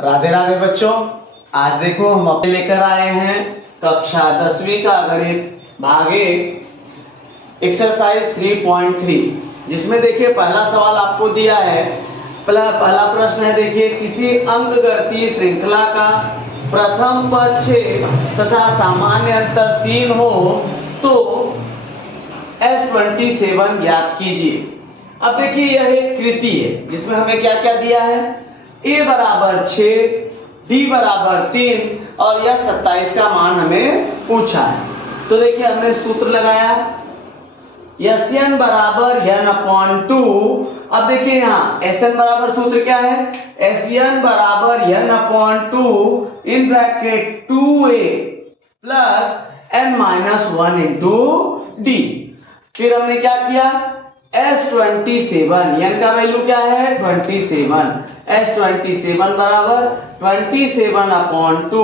राधे राधे बच्चों, आज देखो हम अपने लेकर आए हैं कक्षा 10वीं का गणित भागे एक्सरसाइज 3.3, जिसमें देखिए पहला सवाल आपको दिया है। पहला प्रश्न है, देखिए किसी अंकगणितीय श्रृंखला का प्रथम पद 6 तथा सामान्य अंतर 3 हो तो S27 ज्ञात कीजिए। अब देखिए यह एक कृति है जिसमें हमें क्या क्या दिया है, a बराबर 6, b बराबर 3 और यह 27 का मान हमें पूछा है। तो देखिए हमने सूत्र लगाया Sn बराबर n/2। अब देखिए यहाँ Sn बराबर सूत्र क्या है, Sn बराबर n/2 इन bracket 2a plus n-1 into d। फिर हमने क्या किया, S27 n का वैल्यू क्या है 27, S27 बराबर 27/2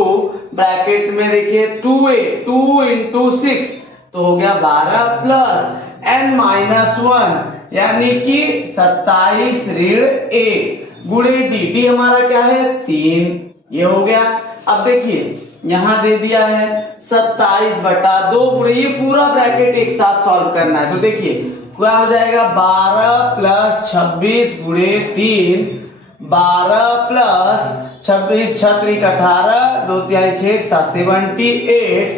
ब्रैकेट में देखिए 2a 2 इंटू 6 तो हो गया 12 प्लस n-1 यानी कि 27 ऋण 1 गुणे d हमारा क्या है 3, ये हो गया। अब देखिए यहां दे दिया है 27/2 गुणे, ये पूरा ब्रैकेट एक साथ सॉल्व करना है। तो देखिए क्या हो जाएगा 12 प्लस 26 गुणे 3, 12 प्लस 26 6 18 2 3 6 7 78।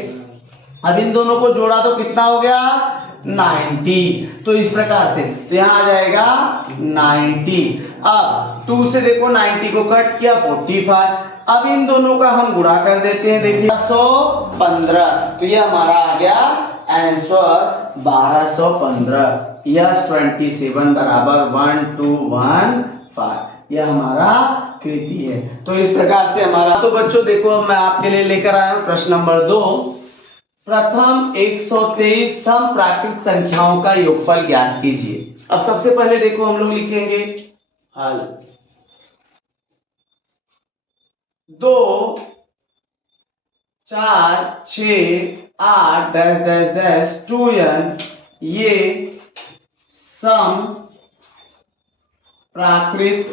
अब इन दोनों को जोड़ा तो कितना हो गया 90। तो इस प्रकार से तो यहाँ आ जाएगा 90। अब 2 से देखो 90 को कट किया 45। अब इन दोनों का हम गुणा कर देते हैं, देखिए 115, तो ये हमारा आ गया आंसर 1215। S27 बराबर 1215, यह हमारा कृति है। तो इस प्रकार से हमारा, तो बच्चों देखो अब मैं आपके लिए लेकर आया हूं प्रश्न नंबर 2। प्रथम 123 समप्राकृत संख्याओं का योगफल ज्ञात कीजिए। अब सबसे पहले देखो हम लोग लिखेंगे हल 2 4 6 8 डैश डैश डैश 2n, ये सम प्राकृत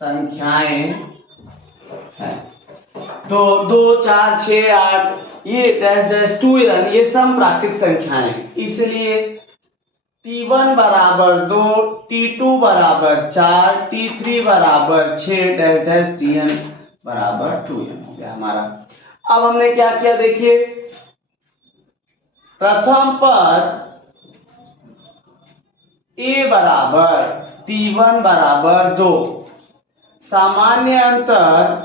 संख्याएं हैं। तो 2 4 6 8 ये डैश डैश 2n ये सम प्राकृत संख्याएं, इसलिए t1 बराबर 2, t2 बराबर 4, t3 बराबर 6 डैश डैश tn बराबर 2n हो गया हमारा। अब हमने क्या किया, देखिए प्रथम पद a बराबर t1 बराबर 2, सामान्य अंतर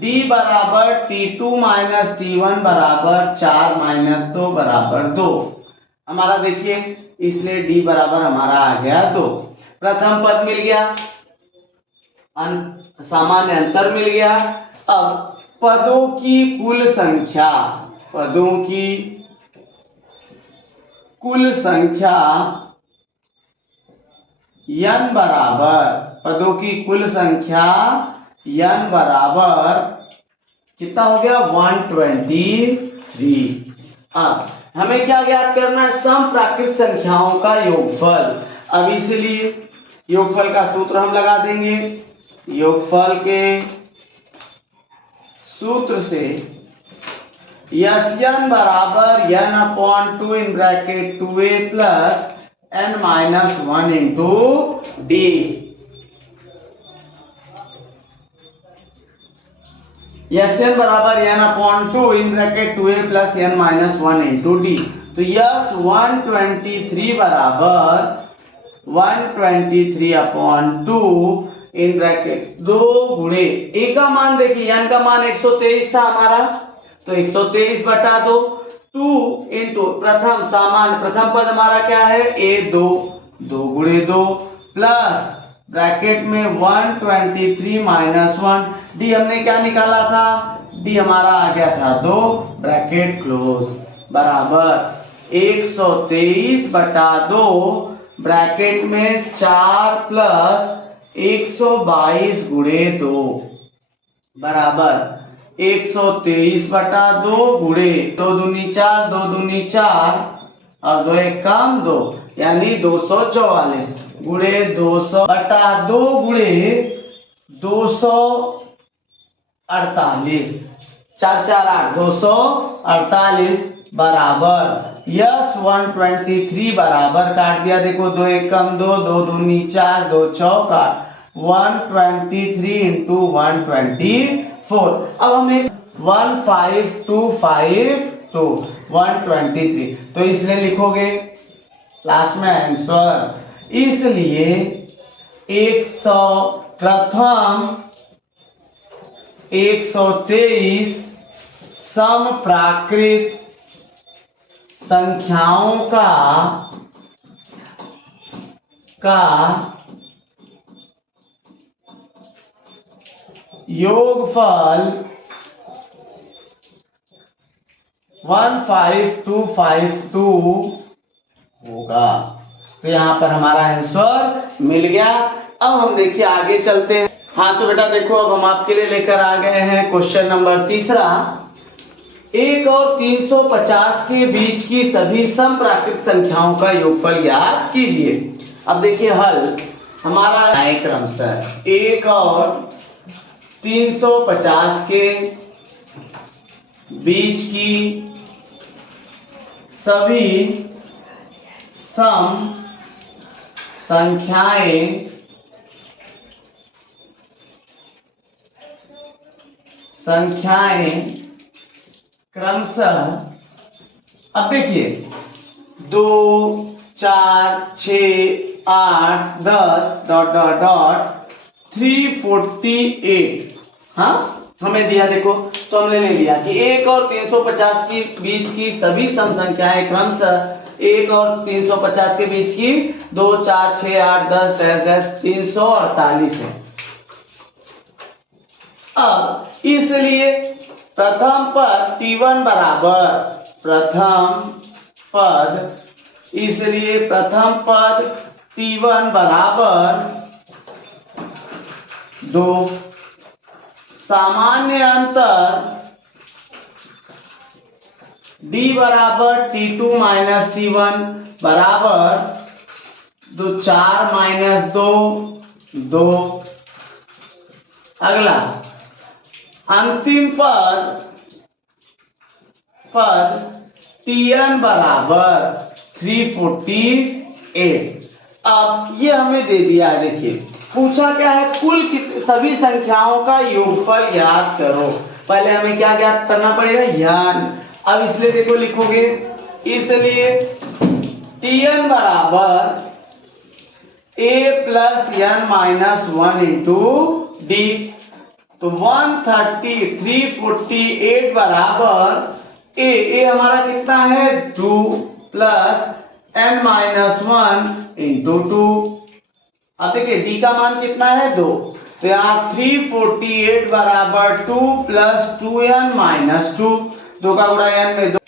d बराबर t2 माइनस t1 बराबर 4 माइनस 2 बराबर 2 हमारा, देखिए इसलिए d बराबर हमारा आ गया 2। प्रथम पद मिल गया, सामान्य अंतर मिल गया। अब पदों की कुल संख्या, पदों की कुल संख्या n बराबर, पदों की कुल संख्या n बराबर कितना हो गया 123। अब हमें क्या ज्ञात करना है, सम प्राकृत संख्याओं का योगफल। अब इसलिए योगफल का सूत्र हम लगा देंगे, योगफल के सूत्र से Sn बराबर n/2 इन bracket 2a plus n-1 into d। Sn बराबर n/2 इन bracket 2a plus n-1 into d। तो S123 बराबर 123/2 इन ब्रैकेट 2 गुणे a का मान, देखिए n का मान 123 था हमारा, तो 123/2 2 इंटू प्रथम सामान्य, प्रथम पद हमारा क्या है a2, 2 गुणे 2 प्लस ब्रैकेट में 123 माइनस 1, डी हमने क्या निकाला था, डी हमारा आ गया था 2 ब्रैकेट क्लोज बराबर 123/2 ब्रैकेट में 4 प्लस 122 गुणे 2 बराबर 123/2 गुणे 2 दूनी 4, 2 दूनी 4 और 2 एक कम 2 यानी 244। गुणे 200 बटा 2 गुणे 248, 4 4 8 248 बराबर यस 123 बराबर काट दिया, देखो 2 1 कम 2, 2 दूनी 4, 2 चौका 123 इंटू 124। अब हमें 15252 123, तो इसलिए लिखोगे लास्ट में आंसर, इसलिए 100 प्रथम 123 समप्राकृत संख्याओं का योगफल 15252 होगा। तो यहाँ पर हमारा आंसर मिल गया। अब हम देखिए आगे चलते हैं। हाँ तो बेटा देखो, अब हम आपके लिए लेकर आ गए हैं क्वेश्चन नंबर तीसरा। 1 और 350 के बीच की सभी समप्राकृत संख्याओं का योगफल ज्ञात कीजिए। अब देखिए हल हमारा नए क्रम से 1 और 350 के बीच की सभी सम संख्याएं क्रमशः, अब देखिए 2 4 6 8 10 डॉट डॉट डॉट 348, हाँ हमें दिया देखो, तो हमने ले लिया कि 1 और 350 के बीच की सभी सम संख्याएं क्रमशः 1 और 350 के बीच की 2 4 6 8 10 348 है। अब इसलिए प्रथम पद T1 बराबर प्रथम पद T1 बराबर 2, सामान्य अंतर D बराबर T2 माइनस T1 बराबर 2 4 माइनस 2 2। अगला अंतिम पद Tn बराबर 348। अब ये हमें दे दिया है, देखिए पूछा क्या है, कुल सभी संख्याओं का योगफल ज्ञात करो। पहले हमें क्या ज्ञात करना पड़ेगा, यान। अब इसलिए देखो लिखोगे, इसलिए Tn बराबर a plus n minus 1 into d, तो 348 बराबर a हमारा कितना है 2 प्लस n माइनस 1 इंटू 2। अब देखिए d का मान कितना है 2, तो यहाँ 348 बराबर 2 प्लस 2n माइनस 2, 2 का गुणा n में 2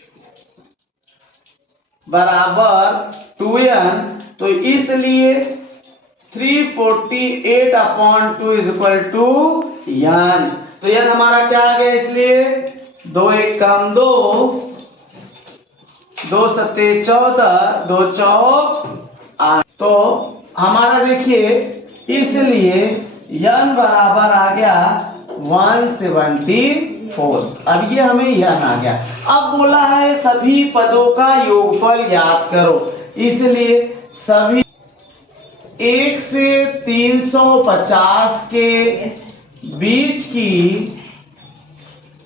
बराबर 2n, तो इसलिए 348 upon 2 is equal to n। तो n हमारा क्या आ गया, इसलिए 2 1 कम 2, 2 7 14, 2 चौक 8। तो हमारा देखिए इसलिए n बराबर आ गया 174। अब ये हमें n आ गया। अब बोला है सभी पदों का योगफल ज्ञात करो, इसलिए सभी 1 से 350 के बीच की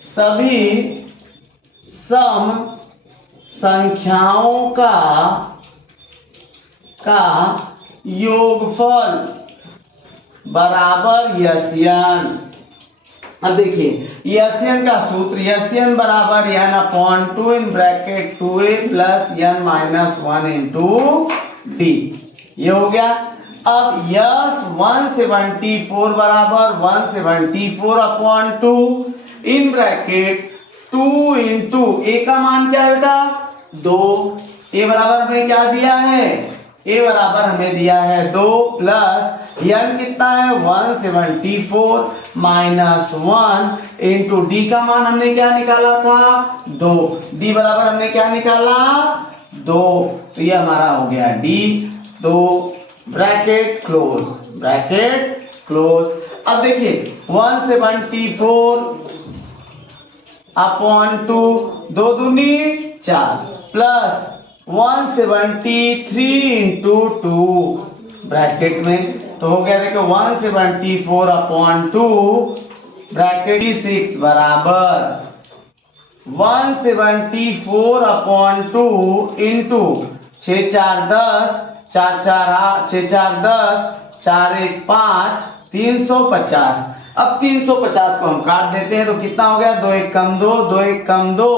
सभी सम संख्याओं का योगफल बराबर यस्यन। अब देखिए यस्यन का सूत्र, यस्यन बराबर n upon 2 in bracket 2a plus n minus 1 into d, ये हो गया। अब यस 174 बराबर 174 upon 2 in bracket 2 into a का मान क्या है बेटा 2, a बराबर हमें क्या दिया है, a बराबर हमें दिया है 2 प्लस n कितना है 174 माइनस 1 इंटू डी का मान हमने क्या निकाला था 2, d बराबर हमने क्या निकाला 2, तो ये हमारा हो गया d 2 ब्रैकेट क्लोज। अब देखिए 174 अपॉन 2, 2 दूनी 4 प्लस 173 इंटू 2 ब्रैकेट में, तो हो गया देखो 174 अपॉन 2 ब्रैकेट 6 बराबर 174 अपॉन 2 इंटू 6 4 10, 4 4 8, 6 4 10, 4 1 5, 350। अब 350 को हम काट देते हैं तो कितना हो गया, 2 1 कम 2, 2 1 कम 2,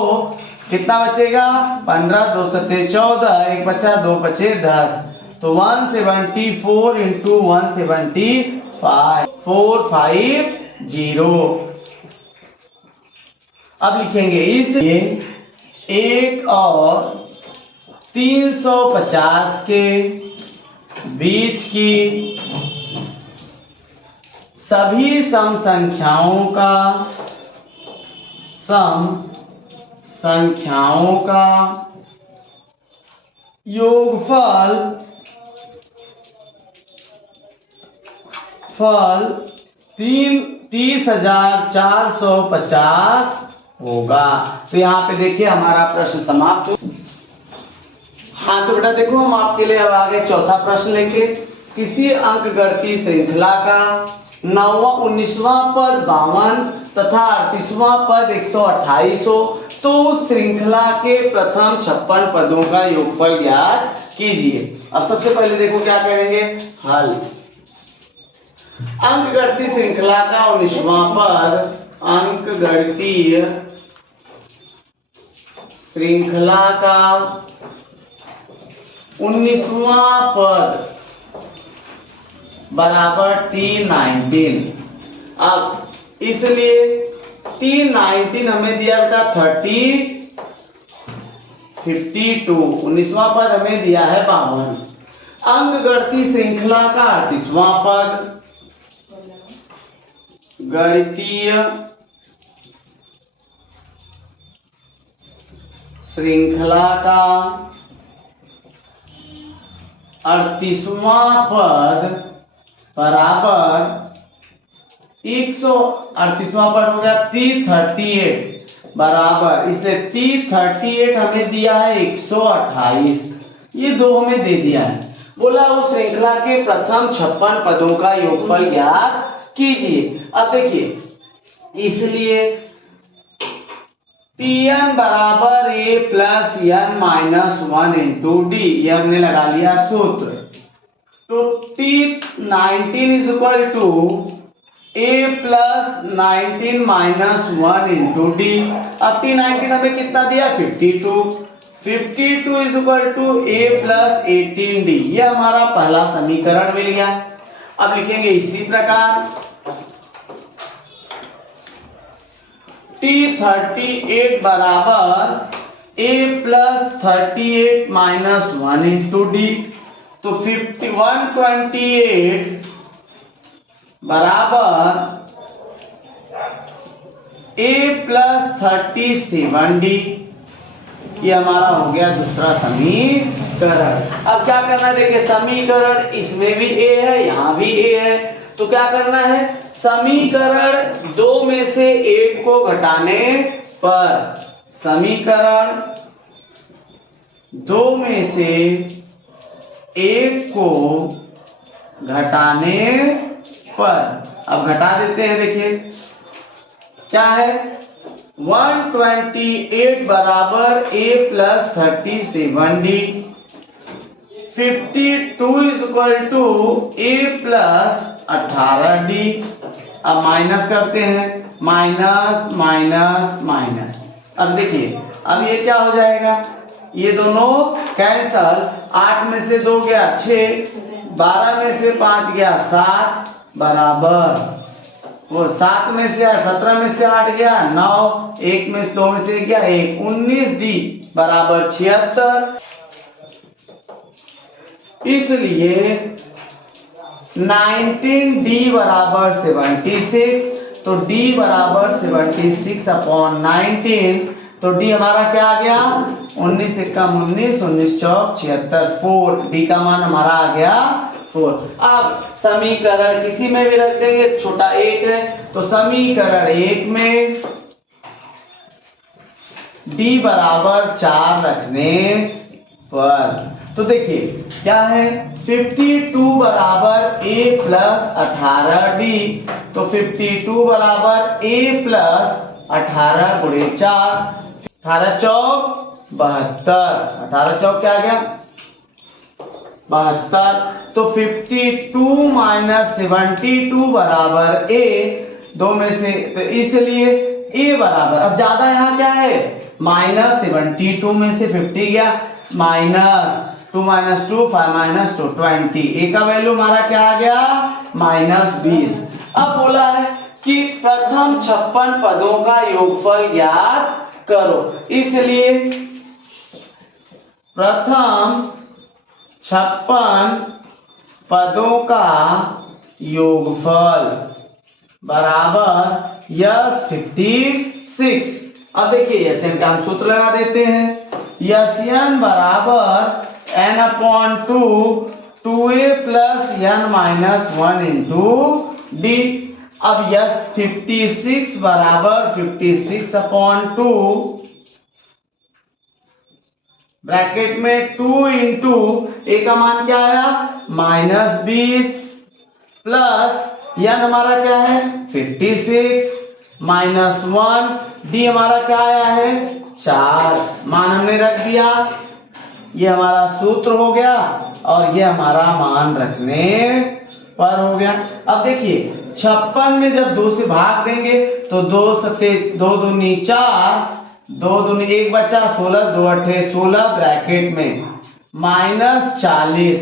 कितना बचेगा 15, 2 7 14, 1 बचा 2 बचे 10, तो 174 इंटू 175 450। अब लिखेंगे इसलिए 1 और 350 के बीच की सभी सम संख्याओं का योगफल 30,450 होगा। तो यहाँ पे देखिए हमारा प्रश्न समाप्त हो। हाँ तो बेटा देखो हम आपके लिए अब आगे चौथा प्रश्न लेके, किसी अंकगणितीय श्रृंखला का 9वां 19वां पद 52 तथा 38वां पद 128 हो तो उस श्रृंखला के प्रथम 56 पदों का योगफल ज्ञात कीजिए। अब सबसे पहले देखो क्या करेंगे, हल। अंकगणितीय श्रृंखला का 19वां पद, अंकगणितीय श्रृंखला का 19वां पद बराबर T19। अब इसलिए T19 हमें दिया बेटा 52, 19वां पद हमें दिया है 52। अंकगणितीय श्रृंखला का 38वां पद, गणितीय श्रृंखला का 38वां पद बराबर 138वां पद हो गया T38 बराबर, इसलिए T38 हमें दिया है 128, ये दो हमें दे दिया है। बोला उस श्रृंखला के प्रथम 56 पदों का योगफल ज्ञात कीजिए। अब देखिए इसलिए Tn बराबर a plus n minus 1 into d, ये हमने लगा लिया सूत्र। तो T19 is equal to a plus 19 minus 1 into d. अब T19 हमें कितना दिया 52 is equal to a plus 18d, ये हमारा पहला समीकरण मिल गया। अब लिखेंगे इसी प्रकार T38 बराबर a plus 38 minus 1 into d, तो 128 बराबर a प्लस 37d, ये हमारा हो गया दूसरा समीकरण। अब क्या करना है, देखिए समीकरण इसमें भी a है यहां भी a है, तो क्या करना है, समीकरण 2 में से 1 को घटाने पर, समीकरण 2 में से 1 को घटाने पर, अब घटा देते हैं, देखिए क्या है 128 बराबर a plus 37d, 52 is equal to a plus 18d। अब माइनस करते हैं, माइनस माइनस माइनस, अब देखिए अब ये क्या हो जाएगा, ये दोनों कैंसल, 8 में से 2 गया 6, 12 में से 5 गया 7 बराबर, वो 7 में से 17 में से 8 गया 9, 1 में 2 में से गया 1, 19d बराबर 76। इसलिए 19d बराबर 76, तो d बराबर 76 अपॉन 19, तो d हमारा क्या आ गया 19 एकम 19, 19 चौक 76, 4, d का मान हमारा आ गया 4। अब समीकरण किसी में भी रख देंगे, छोटा 1 है तो समीकरण 1 में d बराबर 4 रखने पर तो देखिए क्या है, 52 बराबर a प्लस 18d, तो 52 बराबर a प्लस 18 गुणे 4, 18 चौक 72, 18 चौक क्या आ गया 72, तो 52 माइनस 72 बराबर a, दो में से तो इसलिए a बराबर, अब ज्यादा यहाँ क्या है माइनस 72 में से 50 गया, माइनस 2 माइनस 2 5 माइनस 2 20, a का वैल्यू हमारा क्या आ गया -20। अब बोला है कि प्रथम 56 पदों का योगफल ज्ञात करो, इसलिए प्रथम 56 पदों का योगफल बराबर यस 56। अब देखिए यस का हम सूत्र लगा देते हैं, यस n बराबर n upon 2 2a plus n minus 1 into d. अब यस 56 बराबर 56 अपॉन 2 ब्रैकेट में 2 इंटू ए का मान क्या आया -20 प्लस n हमारा क्या है 56 माइनस 1, डी हमारा क्या आया है 4, मान हमने रख दिया, ये हमारा सूत्र हो गया और ये हमारा मान रखने पर हो गया। अब देखिए 56 में जब 2 से भाग देंगे तो 2 सत्ते 2 दूनी 4, 2 दूनी 1 बचा 16, 2 अठे 16 ब्रैकेट में -40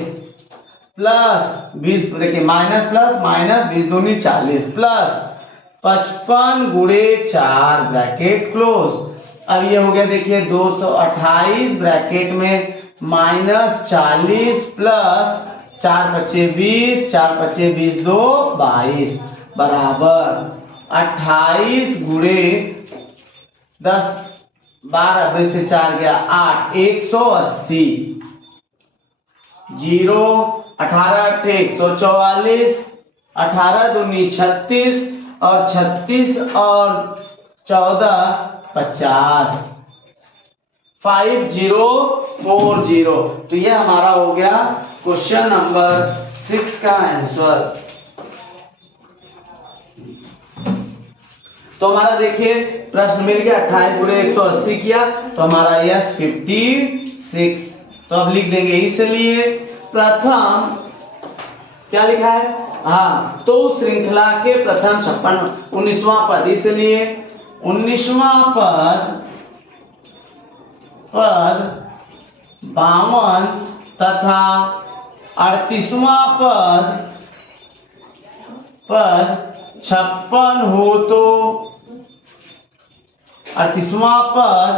प्लस 20, देखिए माइनस प्लस माइनस 20 दूनी 40 प्लस 55 गुणे 4 ब्रैकेट क्लोज। अब ये हो गया देखिए 228 ब्रैकेट में -40 प्लस 4 बचे 20, 4 बचे 20 2 22 बराबर 28 गुणे 10 12 20 से 4 गया 8 180 0 18 अठे 144 18 दूनी 36 और 36 और 14 50 5040। तो ये हमारा हो गया क्वेश्चन नंबर 6 का आंसर। तो हमारा देखिए प्रश्न मिल गया 28 गुणे 180 किया तो हमारा यस 56। तो अब लिख देंगे इसलिए प्रथम क्या लिखा है, हाँ तो श्रृंखला के प्रथम 19वां पद, इसलिए 19वां पद 52 तथा 38वां पद 56 हो तो 38वां पद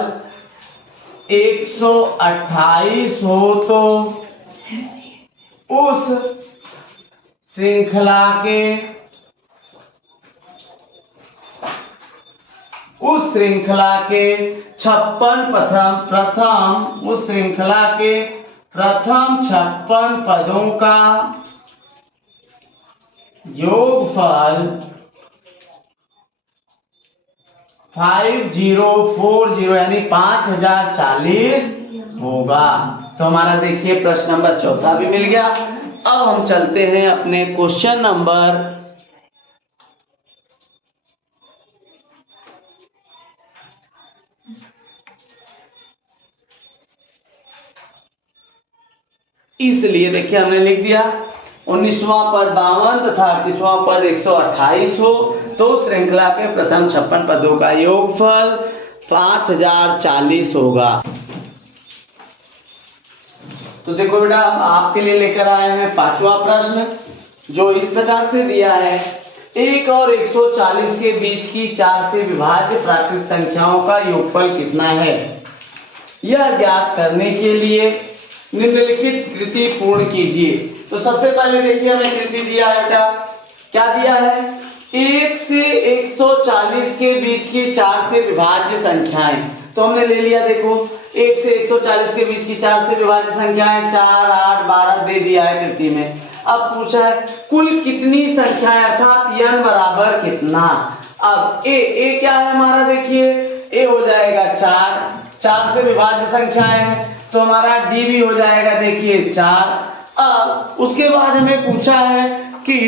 128 हो तो उस श्रृंखला के उस श्रृंखला के 56 प्रथम उस श्रृंखला के प्रथम 56 पदों का योगफल 5040 यानी 5040 होगा। तो हमारा देखिए प्रश्न नंबर 4 भी मिल गया। अब हम चलते हैं अपने क्वेश्चन नंबर इसलिए देखिए हमने लिख दिया 19वां पद 52 तथा 38वां पद 128 हो तो श्रृंखला के प्रथम 56 पदों का योगफल 5040 होगा। तो देखो बेटा हम आपके लिए लेकर आए हैं 5वां प्रश्न जो इस प्रकार से दिया है, 1 और 140 के बीच की 4 से विभाज्य प्राकृत संख्याओं का योगफल कितना है, यह ज्ञात करने के लिए निम्नलिखित कृति पूर्ण कीजिए। तो सबसे पहले देखिए हमें कृति दिया है बेटा, क्या दिया है 1 से 140 के बीच की 4 से विभाज्य संख्याएं। तो हमने ले लिया, देखो 1 से 140 के बीच की 4 से विभाज्य संख्याएं 4 8 12 दे दिया है कृति में। अब पूछा है कुल कितनी संख्याएं अर्थात n बराबर कितना। अब ए क्या है हमारा, देखिए ए हो जाएगा 4 से विभाज्य संख्याएं हैं तो हमारा डी भी हो जाएगा देखिए 4। अब उसके बाद हमें पूछा है कि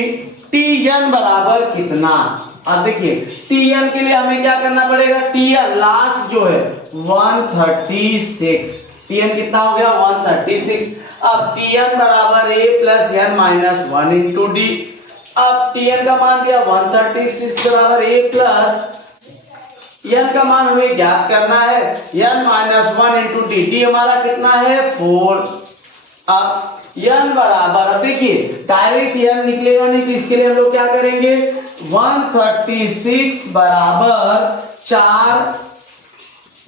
tn बराबर कितना। अब देखिए tn के लिए हमें क्या करना पड़ेगा, tn लास्ट जो है 136, tn कितना हो गया 136। अब tn बराबर a plus n minus 1 into d. अब tn का मान दिया 136 बराबर a प्लस n का मान हमें ज्ञात करना है n minus 1 into D. D हमारा कितना है 4। अब n बराबर, अब देखिए डायरेक्ट n निकलेगा नहीं तो इसके लिए हम लोग क्या करेंगे 136 बराबर 4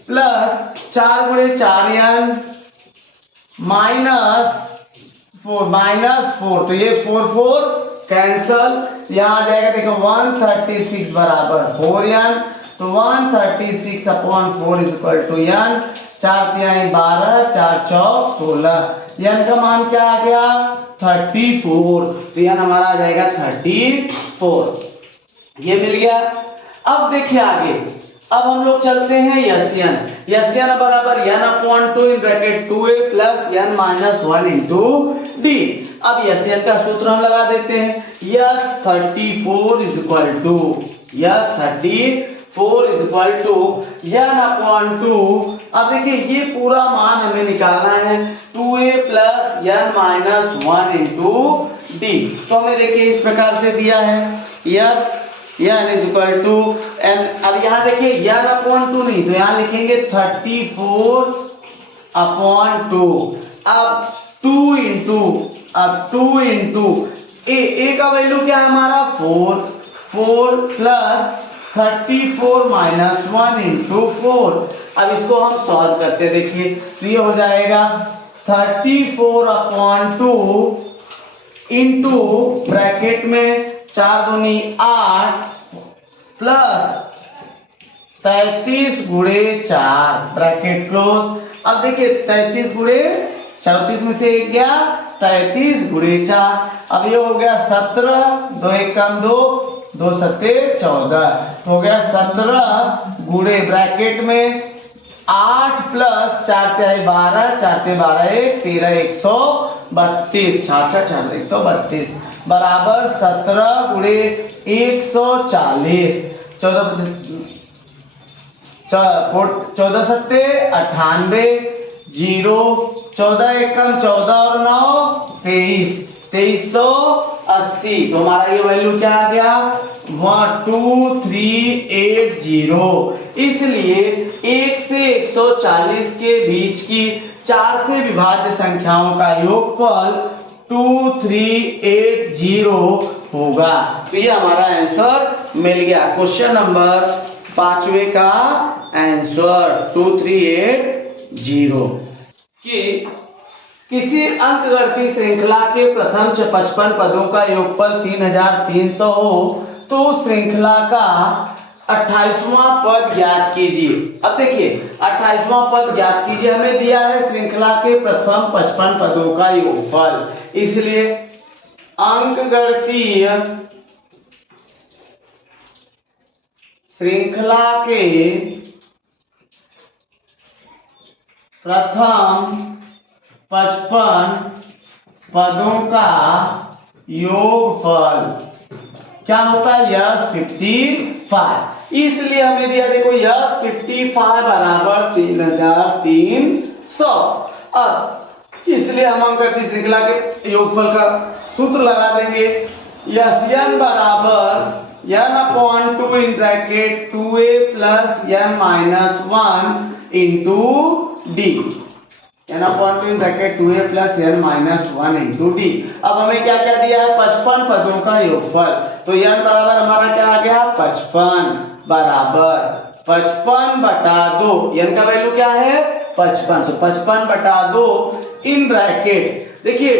प्लस 4 गुणे 4n माइनस 4 तो ये 4 कैंसल, यहां आ जाएगा देखो 136 बराबर 4n तो 136 upon 4 is equal to n। 4 तिहाई 12, 4 चौक 16, n का मान क्या आ गया 34 तो n हमारा आ जाएगा 34, ये मिल गया। अब देखिए आगे, अब हम लोग चलते हैं यन बराबर n upon 2 in bracket 2a plus n minus 1 into d. अब यन का सूत्र हम लगा देते हैं, S 34 is equal to n upon 2। अब देखिए ये पूरा मान हमें निकालना है 2a plus n minus 1 into d. तो हमें देखिए इस प्रकार से दिया है S n is equal to n। अब यहाँ देखिए n अपॉन 2 नहीं तो यहाँ लिखेंगे 34 अपॉन 2। अब 2 इंटू ए का वैल्यू क्या है हमारा 4 प्लस 34 माइनस 1 इंटू 4। अब इसको हम सॉल्व करते हैं, देखिए तो ये हो जाएगा 34 अपॉन 2 इंटू ब्रैकेट में 4 दूनी 8 प्लस 33 गुणे 4 ब्रैकेट क्लोज। अब देखिए 33 गुणे 34 में से 1 गया 33 गुणे 4। अब ये हो गया 17, 2 एकम 2, 2 सत्ते 14 तो हो गया 17 गुणे ब्रैकेट में 8 प्लस 4 तिहाई 12, 4 ते 12 1 13 132 66 132 बराबर 17 गुणे 140 14 सत्ते 98 0 14 एकम 14 और 9 23 2380 तो हमारा ये वैल्यू क्या आ गया 12380। इसलिए 1 से 140 के बीच की 4 से विभाज्य संख्याओं का योगफल 2380 होगा। तो ये हमारा आंसर मिल गया, क्वेश्चन नंबर 5वें का आंसर 2380। कि किसी अंकगणितीय श्रृंखला के प्रथम 55 पदों का योगफल 3300 हो तो श्रृंखला का 28वां पद ज्ञात कीजिए। अब देखिए 28वां पद ज्ञात कीजिए, हमें दिया है श्रृंखला के प्रथम 55 पदों का योगफल, इसलिए अंकगणितीय श्रृंखला के प्रथम 55 पदों का योगफल क्या होता है यस 55। इसलिए हमें दिया देखो यस 55 बराबर 3300। अब इसलिए हम अंकगणितीय श्रृंखला के योगफल का सूत्र लगा देंगे, यस n बराबर n upon 2 in bracket 2a plus n minus 1 into D. n upon 2 in bracket 2a plus n minus 1 into d. अब हमें क्या क्या दिया है 55 पदों का योगफल, तो n बराबर हमारा क्या आ गया 55 बराबर 55 बटा 2, n का वैल्यू क्या है 55 तो 55 बटा 2 इन ब्रैकेट देखिए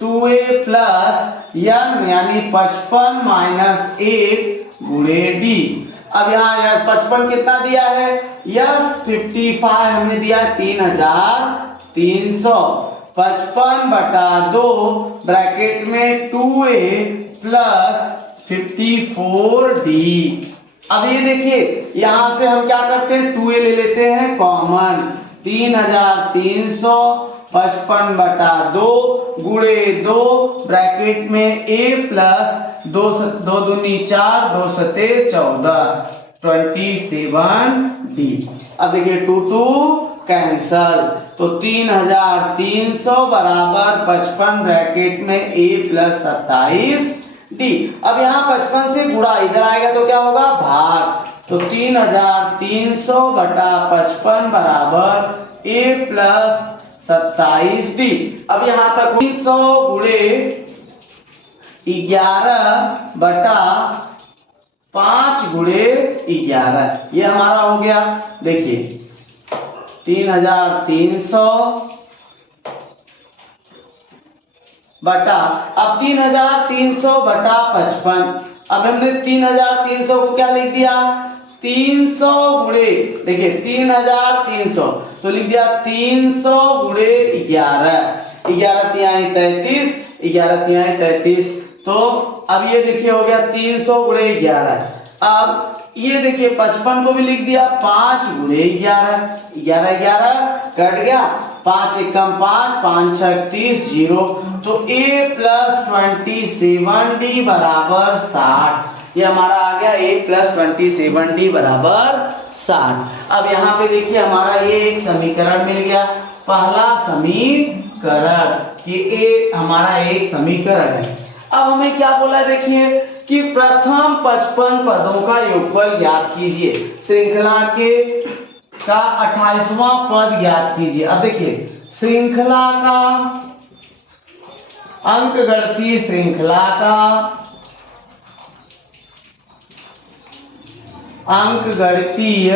2a प्लस n यानी 55 माइनस 1 गुणे डी। अब यहाँ 55 कितना दिया है यस 55 हमें दिया 3300 55/2 ब्रैकेट में 2a प्लस 54d। अब ये देखिए यहां से हम क्या करते हैं, 2a ले लेते हैं कॉमन, 3355/2 गुणे 2 ब्रैकेट में a प्लस 2 दूनी 4 2 सते 14 27d। अब देखिए 2 कैंसल, तो 3300 बराबर 55 ब्रैकेट में a प्लस 27d। अब यहाँ 55 से गुणा इधर आएगा तो क्या होगा, भाग, तो 3300 बटा 55 बराबर a प्लस 27d। अब यहाँ तक 300 गुणे 11/5 गुणे 11, ये हमारा हो गया। देखिए 3300 बटा, अब 3300 बटा 55, अब हमने 3300 को क्या लिख दिया, 300 गुणे, देखिए 3300 तो लिख दिया 300 गुणे 11, 11 तिहाई 33, 11 तिहाई 33, तो अब ये देखिए हो गया 300 गुणे 11। अब ये देखिए 55 को भी लिख दिया 5 गुणे 11, 11 11 कट गया, 5 एकम 5, 5 6 30 0, तो a प्लस 27d बराबर 60, ये हमारा आ गया a प्लस 27d बराबर 60। अब यहाँ पे देखिए हमारा ये एक समीकरण मिल गया, पहला समीकरण, ये हमारा एक समीकरण है। अब हमें क्या बोला है, देखिए कि प्रथम 55 पदों का योगफल ज्ञात कीजिए, श्रृंखला के का 28वां पद ज्ञात कीजिए। अब देखिए श्रृंखला का अंकगणितीय श्रृंखला का अंकगणितीय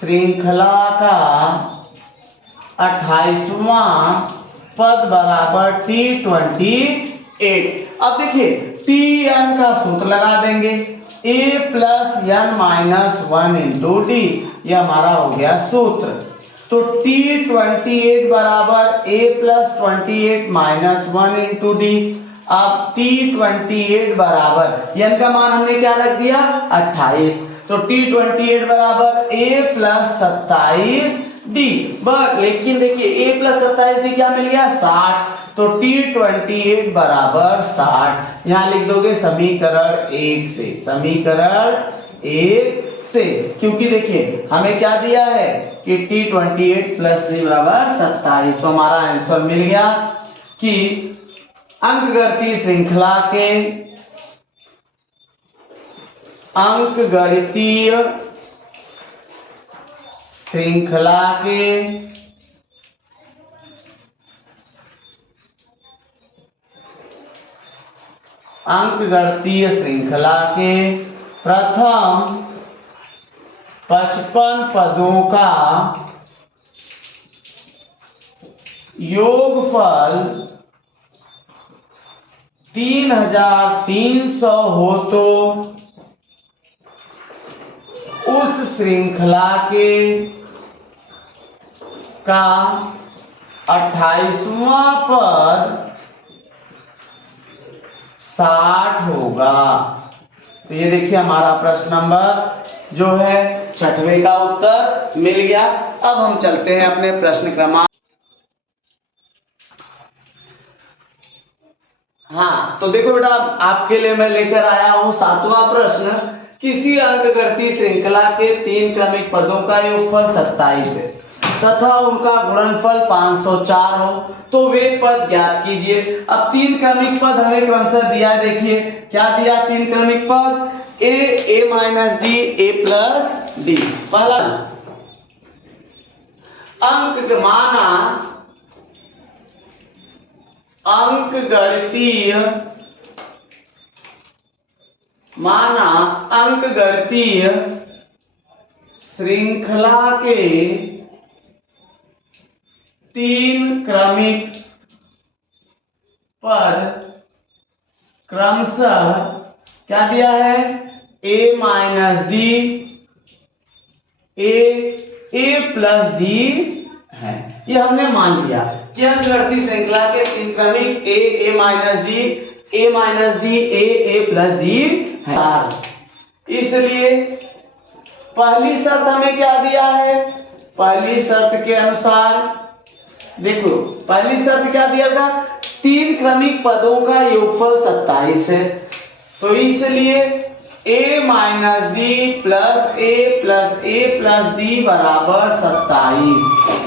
श्रृंखला का 28वां पद बराबर T28। अब देखिए Tn का सूत्र लगा देंगे, a plus n minus 1 into D, यह हमारा हो गया सूत्र। तो T28 बराबर a plus 28 minus 1 into d. अब T28 बराबर n का मान हमने क्या रख दिया, 28, तो T28 बराबर a प्लस 27d। बट लेकिन देखिए a प्लस 27d क्या मिल गया, 60, तो T28 बराबर 60, यहां लिख दोगे समीकरण 1 से, समीकरण 1 से, क्योंकि देखिए हमें क्या दिया है कि T28 प्लस बराबर 27, तो हमारा आंसर मिल गया कि अंकगणितीय श्रृंखला के अंकगणितीय श्रृंखला के अंकगणितीय श्रृंखला के प्रथम 55 पदों का योगफल 3300 हो तो उस श्रृंखला के का 28वां पद 60 होगा। तो ये देखिए हमारा प्रश्न नंबर जो है 6वें का उत्तर मिल गया। अब हम चलते हैं अपने प्रश्न क्रमांक, हाँ तो देखो बेटा आपके लिए मैं लेकर आया हूं 7वां प्रश्न। किसी अंकगणितीय श्रृंखला के 3 क्रमिक पदों का योगफल 27 है तथा उनका गुणनफल 504 हो तो वे पद ज्ञात कीजिए। अब 3 क्रमिक पद हमें कौन सा दिया है, देखिए क्या दिया 3 क्रमिक पद, a minus D, a plus D. पहला अंक माना अंकगणितीय श्रृंखला के 3 क्रमिक पद क्रमशः क्या दिया है, a minus D, a plus D है, ये हमने मान लिया। कि अंकगणितीय श्रृंखला के तीन क्रमिक a minus D a plus D है। इसलिए पहली शर्त हमें क्या दिया है, पहली शर्त के अनुसार देखो, पहली शर्त क्या दिया था, तीन क्रमिक पदों का योगफल 27 है। तो इसलिए a minus D plus A plus D बराबर 27,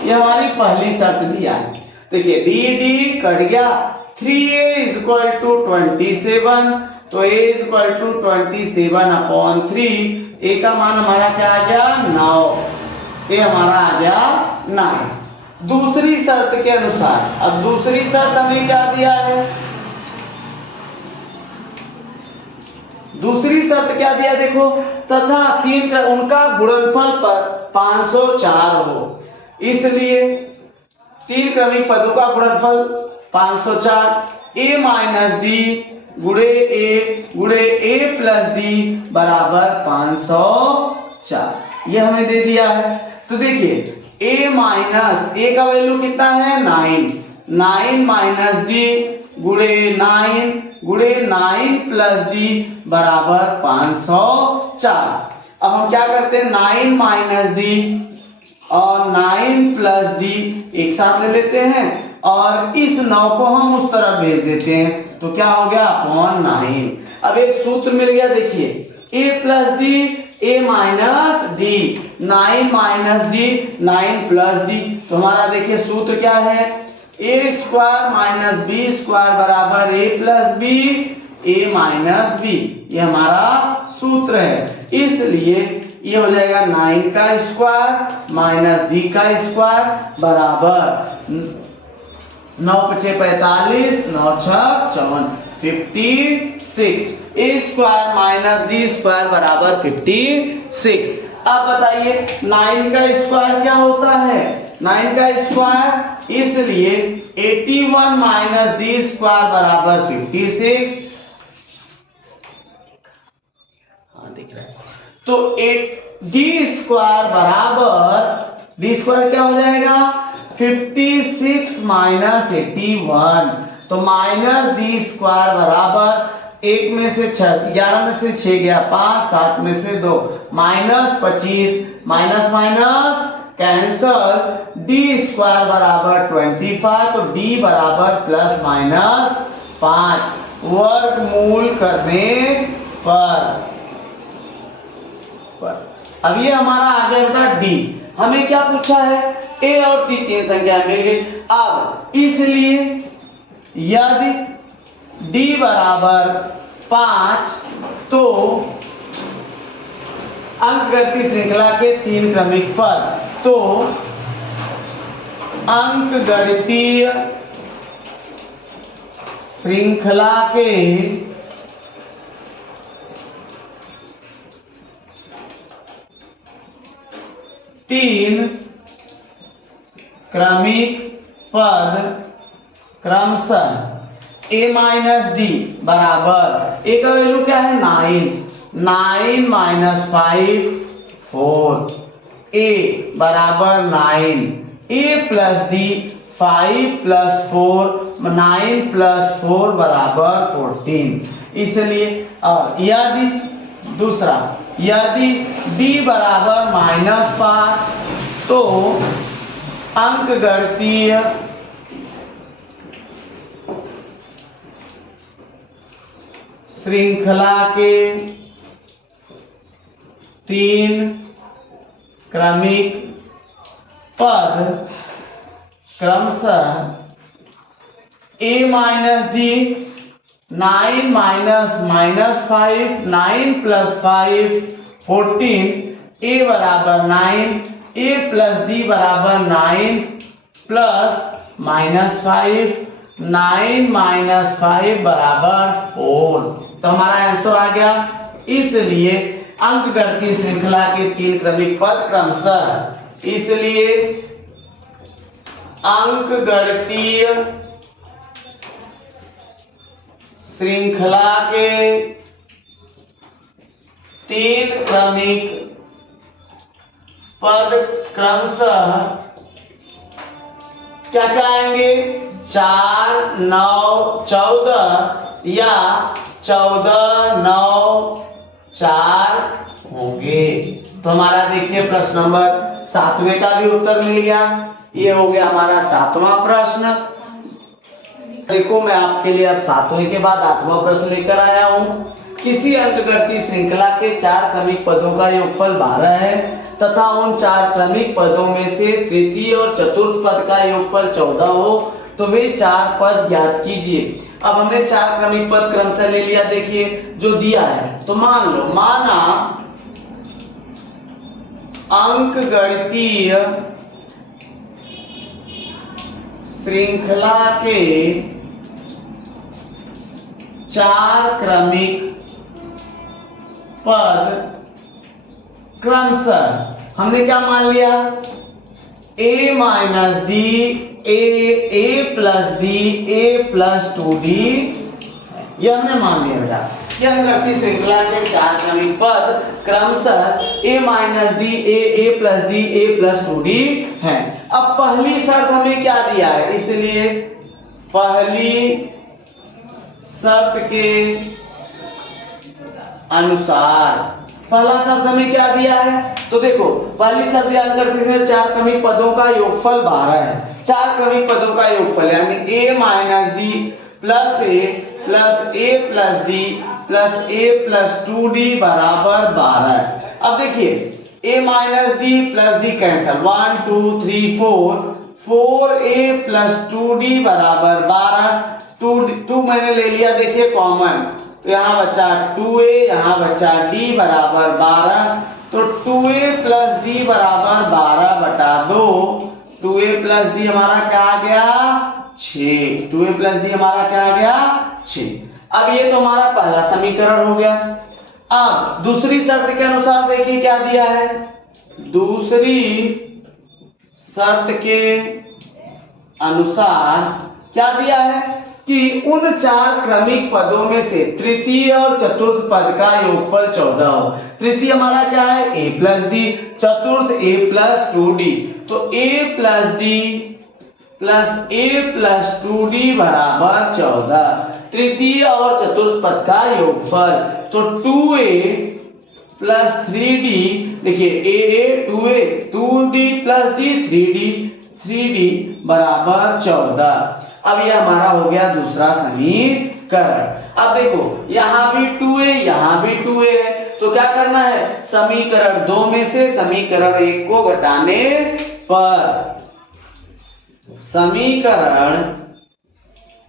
ये हमारी पहली शर्त दिया है। देखिए डी डी कट गया, 3a इज इक्वल टू 27, तो a is equal to 27/3, a का मान हमारा क्या आ गया 9, ये हमारा आ गया 9। दूसरी शर्त के अनुसार, अब दूसरी शर्त हमें क्या दिया है, दूसरी शर्त क्या दिया देखो, तथा तीन उनका गुणनफल पर 504 हो। इसलिए तीन क्रमिक पदों का गुणनफल 504, a माइनस डी गुणे ए प्लस डी बराबर 504, ये हमें दे दिया है। तो देखिए a माइनस a का वैल्यू कितना है 9 माइनस डी गुणे 9 प्लस डी बराबर 504। अब हम क्या करते हैं, 9 माइनस डी और 9 प्लस डी एक साथ ले लेते हैं और इस 9 को हम उस तरफ भेज देते हैं, तो क्या हो गया अपॉन 9। अब एक सूत्र मिल गया, देखिए a plus d a minus d, 9 minus d 9 plus d, तो हमारा देखिए सूत्र क्या है, a square minus b square बराबर a plus b a minus b, ये हमारा सूत्र है। इसलिए ये हो जाएगा 9 का स्क्वायर माइनस डी का स्क्वायर बराबर 9 × 5 = 45, 9 × 6 = 56, a square minus D square बराबर 56। अब बताइए 9 का स्क्वायर क्या होता है, 9 का स्क्वायर, इसलिए 81 माइनस डी स्क्वायर बराबर 56, हाँ दिख रहा है, तो डी स्क्वायर बराबर, डी स्क्वायर क्या हो जाएगा 56 माइनस 81, तो माइनस डी स्क्वायर बराबर 1 में से 6, 11 में से 6 गया 5, 7 में से 2 minus 25, minus minus cancel, D square बराबर 25, तो डी बराबर प्लस माइनस 5, वर्गमूल करने पर। अब ये हमारा आ गया बेटा डी, हमें क्या पूछा है, a और t तीन संख्या मिल गई। अब इसलिए यदि d बराबर 5, तो अंकगणितीय श्रृंखला के तीन क्रमिक पद, तो अंकगणितीय श्रृंखला के तीन क्रमिक पद क्रमशः a माइनस डी बराबर, a का वैल्यू क्या है 9 माइनस 5 4, a बराबर 9, a plus D 5 plus 4 9 plus 4 बराबर 14। इसलिए और यदि दूसरा, यदि d बराबर -5, तो अंकगणितीय श्रृंखला के तीन क्रमिक पद क्रमशः a minus d 9 minus -5 9 plus 5 14, a बराबर 9, a प्लस डी बराबर 9 प्लस -5 9 माइनस 5 बराबर 4, तो हमारा आंसर आ गया। इसलिए अंकगणितीय श्रृंखला के तीन क्रमिक पद क्रमशः, इसलिए अंकगणितीय श्रृंखला के तीन क्रमिक पद क्रमशः क्या क्या आएंगे, 4 9 14 या 14 9 4 होंगे। तो हमारा देखिए प्रश्न नंबर 7वें का भी उत्तर मिल गया। ये हो गया हमारा 7वां प्रश्न। देखो मैं आपके लिए अब 7वें के बाद 8वां प्रश्न लेकर आया हूँ। किसी अंकगणितीय श्रृंखला के 4 क्रमिक पदों का योगफल 12 है तथा उन 4 क्रमिक पदों में से तृतीय और चतुर्थ पद का योगफल 14 हो तो वे 4 पद ज्ञात कीजिए। अब हमने 4 क्रमिक पद क्रमशः ले लिया, देखिए जो दिया है। तो मान लो, माना अंकगणितीय श्रृंखला के 4 क्रमिक पद क्रमशः हमने क्या मान लिया, a minus D, a plus d, a plus 2d, यह हमने मान लिया बेटा। यह अंकगणितीय श्रृंखला के 4 क्रमिक पद क्रमशः a minus D, a plus d, a plus 2d है। अब पहली शर्त हमें क्या दिया है, इसलिए पहली शर्त के अनुसार, पहला शब्द हमें क्या दिया है, तो देखो पहली शर्त याद करते हैं 4 क्रमिक पदों का योगफल 12 है। 4 क्रमिक पदों का योगफल यानी a minus D plus a plus D plus a plus 2d बराबर 12 है। अब देखिए a minus D plus D cancel, 1 2 3 4a plus 2d बराबर 12, 2 मैंने ले लिया देखिए कॉमन, तो यहाँ बचा 2a, यहाँ बचा d बराबर 12, तो 2a प्लस d बराबर 12 बटा 2, 2a प्लस d हमारा क्या आ गया 6, 2a प्लस d हमारा क्या आ गया 6। अब ये तो हमारा पहला समीकरण हो गया। अब दूसरी शर्त के अनुसार देखिए क्या दिया है, दूसरी शर्त के अनुसार क्या दिया है कि उन 4 क्रमिक पदों में से तृतीय और चतुर्थ पद का योगफल 14 हो। तृतीय हमारा क्या है a प्लस डी, चतुर्थ a प्लस 2d, तो a plus D plus a plus 2d बराबर 14, तृतीय और चतुर्थ पद का योगफल। तो 2a प्लस 3d, देखिए a 2a 2d plus d 3d बराबर 14। अब ये हमारा हो गया दूसरा समीकरण। अब देखो यहाँ भी 2a यहाँ भी 2a है, तो क्या करना है, समीकरण 2 में से समीकरण 1 को घटाने पर, समीकरण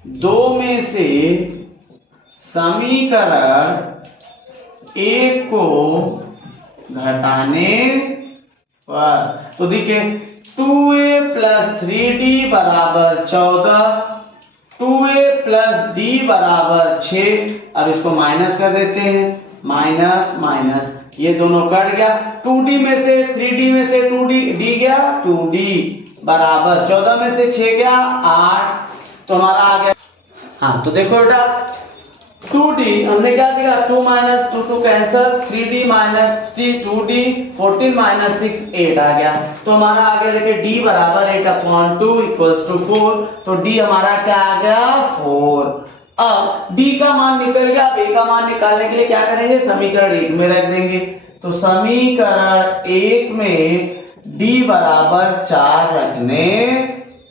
2 में से समीकरण 1 को घटाने पर, तो देखिए 2a प्लस 3d बराबर 14, 2a प्लस d बराबर 6। अब इसको माइनस कर देते हैं, माइनस माइनस ये दोनों कट गया, 2d में से 3d में से 2d d गया, 2d बराबर 14 में से 6 गया 8, तो हमारा आ गया। हाँ तो देखो बेटा 2d हमने क्या दिया, 2 minus 2 2 cancel, 3d minus d 2d, 14 minus 6 8 आ गया। तो हमारा आ गया देखिए d बराबर 8/2 इक्वल्स टू 4, तो d हमारा क्या आ गया 4। अब d का मान निकल गया, अब a का मान निकालने के लिए क्या करेंगे, समीकरण 1 में रख देंगे। तो समीकरण 1 में d बराबर 4 रखने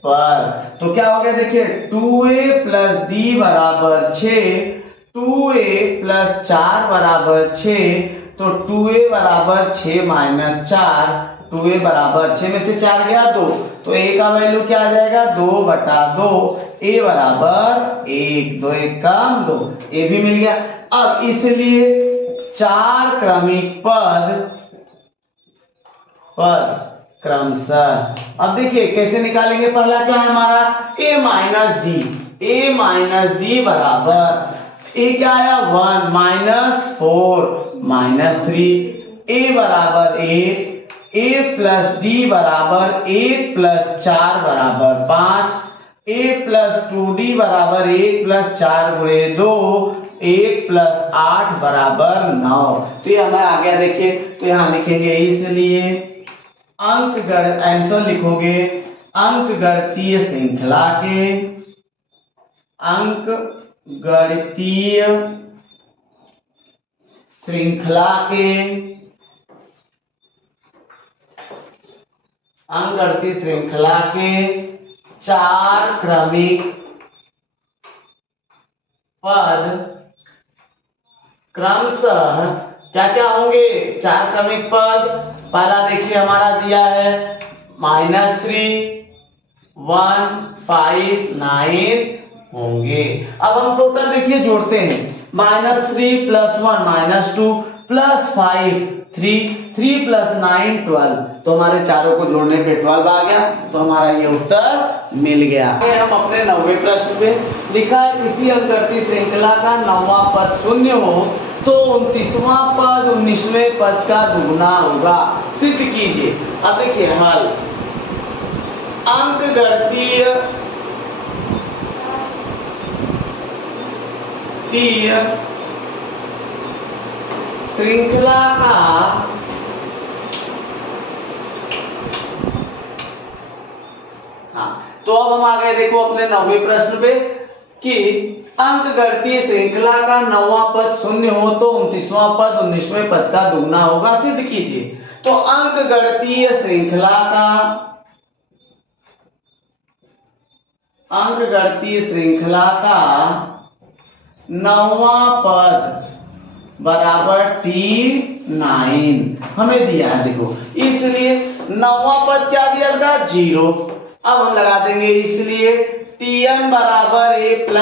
पर तो क्या हो गया, देखिए 2a प्लस d बराबर 6, 2a प्लस 4 बराबर 6, तो 2a बराबर 6 माइनस 4, 2a बराबर 6 में से 4 गया 2, तो a का वैल्यू क्या आ जाएगा 2/2, a बराबर 1, 2 1 कम 2, a भी मिल गया। अब इसलिए 4 क्रमिक पद क्रमशः, अब देखिए कैसे निकालेंगे, पहला क्या है हमारा a माइनस डी बराबर a क्या आया 1 माइनस 4 माइनस 3, a बराबर 1, a प्लस d बराबर 1 प्लस 4 बराबर 5, a प्लस 2d बराबर 1 प्लस 4 गुणे 2, 1 प्लस 8 बराबर 9। तो ये हमें आ गया, देखिए तो यहाँ लिखेंगे इसलिए अंकगणित आंसर लिखोगे अंकगणितीय श्रृंखला के अंकगणितीय श्रृंखला के अंकगणितीय श्रृंखला के 4 क्रमिक पद क्रमशः क्या क्या होंगे? 4 क्रमिक पद। पहला देखिए हमारा दिया है -3, 1, 5, 9 होंगे। अब हम टोटल देखिए जोड़ते हैं। -3 + 1 -2 + 5 3 3 + 9 12। तो हमारे चारों को जोड़ने पे 12 आ गया, तो हमारा ये उत्तर मिल गया। हम अपने 9वें प्रश्न पे लिखा है किसी अंकगणितीय श्रृंखला का 9वां पद शून्य हो तो 29वां पद 19वें पद का दुगुना होगा, सिद्ध कीजिए। अब देखिए हल, अंकगणितीय श्रृंखला का तो अब हम आ गए देखो अपने 9वें प्रश्न पे कि अंकगणितीय श्रृंखला का 9वां पद शून्य हो तो 29वां पद 19वें पद का दुगना होगा, सिद्ध कीजिए। तो अंकगणितीय श्रृंखला का 9वां पद बराबर T9 हमें दिया है देखो, इसलिए 9वां पद क्या दिया बेटा? 0। अब हम लगा देंगे, इसलिए Tn बराबर a + n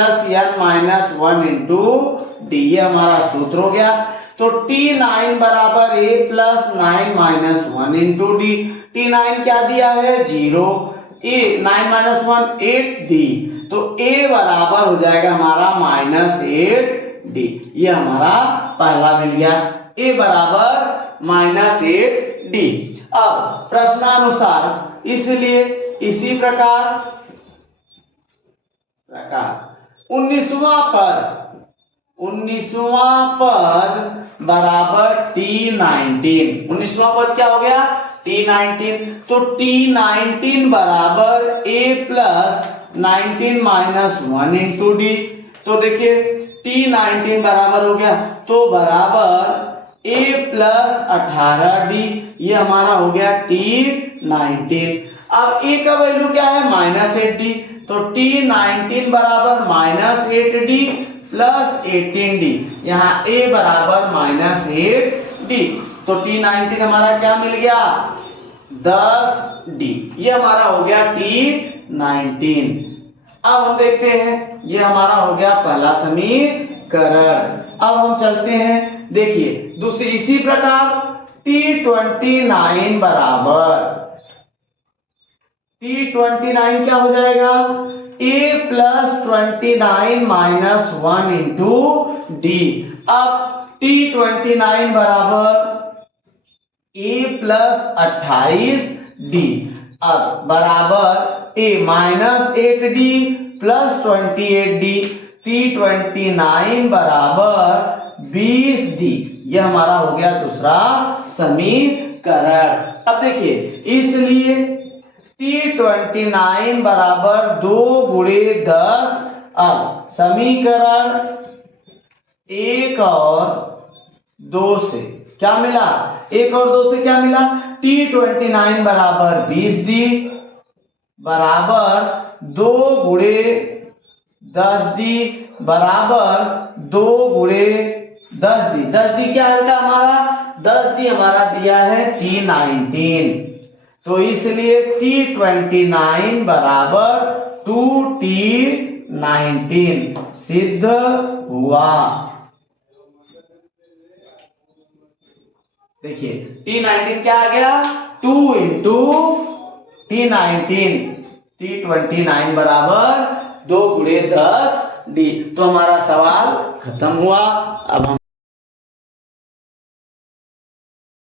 - 1 × d, ये हमारा सूत्र हो गया। तो T9 बराबर a + 9 - 1 × d। T9 क्या दिया है? 0। a 9 - 1 8d, तो a बराबर हो जाएगा हमारा -8d। ये हमारा पहला मिल गया, a बराबर -8d। अब प्रश्नानुसार, इसलिए इसी प्रकार 19वां पद बराबर T19। 19वां पद क्या हो गया? T19। तो T19 बराबर a + 19 - 1 × d। तो देखिए T19 बराबर हो गया, तो बराबर a + 18d, ये हमारा हो गया T19। अब a का वैल्यू क्या है? -8d, तो T19 बराबर -8d + 18d, यहाँ a बराबर -8d, तो T19 हमारा क्या मिल गया? 10d, ये हमारा हो गया T19। अब हम देखते हैं, ये हमारा हो गया पहला समीकरण। अब हम चलते हैं, देखिए दूसरी इसी प्रकार T29 क्या हो जाएगा? a + 29 - 1 × d। अब T29 बराबर a + 28d, अब बराबर a -8d + 28d, T29 बराबर 20d, ये हमारा हो गया दूसरा समीकरण। अब देखिए, इसलिए T29 बराबर 2 × 10। अब समीकरण 1 और 2 से क्या मिला? 1 और 2 से क्या मिला? T29 बराबर 20d बराबर 2 × 10d बराबर 2 × 10d। 10d क्या है बेटा हमारा? 10d हमारा दिया है T19, तो इसलिए T29 बराबर 2T19 सिद्ध हुआ। देखिए T19 क्या आ गया? 2 × T19, T29 बराबर 2 × 10d। तो हमारा सवाल खत्म हुआ। अब हम